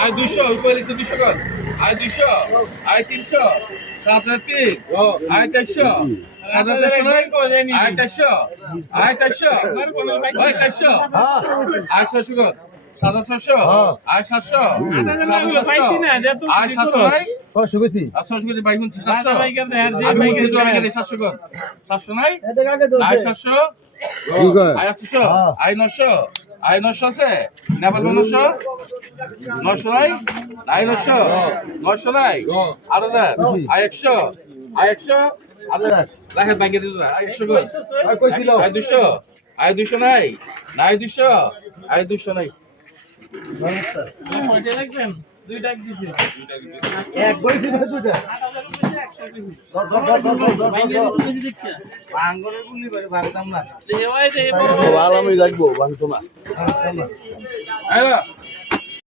আয় 200 উপরে 200 কর আয় 200 আয় 300 7,300 আয় 400 আয় 400 আয় 400 ওই 400 আয় 600 কর 700 আয় 700 আয় 700 নাই 600 বেশি 600 বেশি ভাই শুনছি 700 আমি বলছি তো আগে 700 কর 700 নাই আয় 700 আয় 800 আয় 900 আয় 900 আছে নেপাল 900 900 নাই আয় 900 900 নাই আর আয় 100 আয় 100 আদার লাখে ব্যাংকে দিছ আয় 100 কর আয় কইছিল আয় 200 আয় 200 নাই নাই 200 আয় 200 নাই নমস্কার কয়টা রাখবেন দুই টাকা দিছি এক কইছি না দুইটা 8000 দিচ্ছি আঙ্গুরের গুলি ভালো দাম না ভালো আমি রাখবো ভাঙতো না আয়